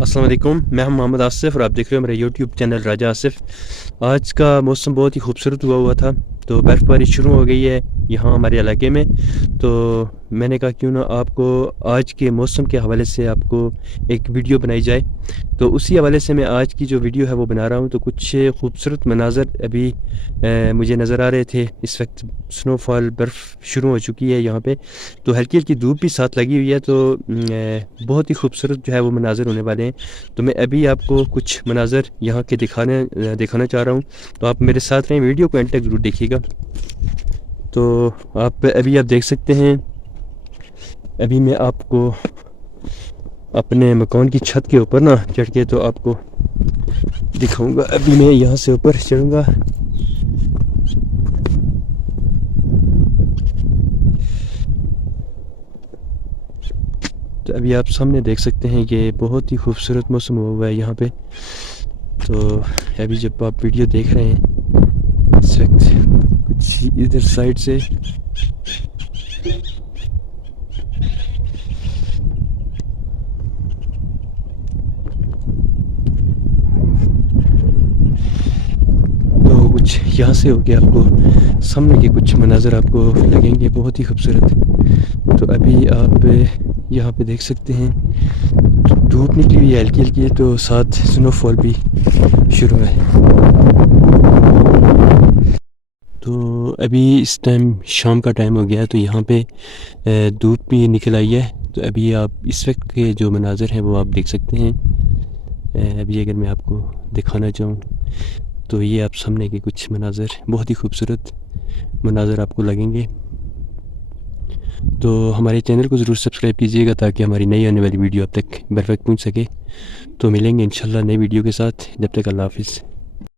अस्सलाम वालेकुम, मैं हूं मोहम्मद आसिफ और आप देख रहे हो मेरा यूट्यूब चैनल राजा आसिफ। आज का मौसम बहुत ही खूबसूरत हुआ था, तो बर्फ़बारी शुरू हो गई है यहाँ हमारे इलाके में। तो मैंने कहा क्यों ना आपको आज के मौसम के हवाले से आपको एक वीडियो बनाई जाए। तो उसी हवाले से मैं आज की जो वीडियो है वो बना रहा हूँ। तो कुछ खूबसूरत मनाज़र अभी मुझे नज़र आ रहे थे। इस वक्त स्नोफॉल बर्फ़ शुरू हो चुकी है यहाँ पे, तो हल्की हल्की धूप भी साथ लगी हुई है। तो बहुत ही खूबसूरत जो है वो मनाज़र होने वाले हैं। तो मैं अभी आपको कुछ मनाज़र यहाँ के दिखाना चाह रहा हूँ। तो आप मेरे साथ रहें, वीडियो को एंड तक ज़रूर देखिएगा। तो आप देख सकते हैं, अभी मैं आपको अपने मकान की छत के ऊपर ना चढ़ के तो आपको दिखाऊंगा। अभी मैं यहाँ से ऊपर चढ़ूँगा। तो अभी आप सामने देख सकते हैं कि बहुत ही खूबसूरत मौसम हुआ है यहाँ पे। तो अभी जब आप वीडियो देख रहे हैं इस वक्त कुछ इधर साइड से तो कुछ यहाँ से होके आपको सामने के कुछ मनाज़र आपको लगेंगे बहुत ही खूबसूरत। तो अभी आप यहाँ पे देख सकते हैं धूप निकली हुई है हल्की हल्की, तो साथ स्नोफॉल भी शुरू है। तो अभी इस टाइम शाम का टाइम हो गया है, तो यहाँ पे धूप भी निकल आई है। तो अभी आप इस वक्त के जो मनाज़र हैं वो आप देख सकते हैं। अभी अगर मैं आपको दिखाना चाहूँ तो ये आप सामने के कुछ मनाज़र बहुत ही खूबसूरत मनाज़र आपको लगेंगे। तो हमारे चैनल को ज़रूर सब्सक्राइब कीजिएगा ताकि हमारी नई आने वाली वीडियो आप तक बर वक्त पहुँच सके। तो मिलेंगे इंशाल्लाह नई वीडियो के साथ, जब तक अल्लाह हाफ़िज़।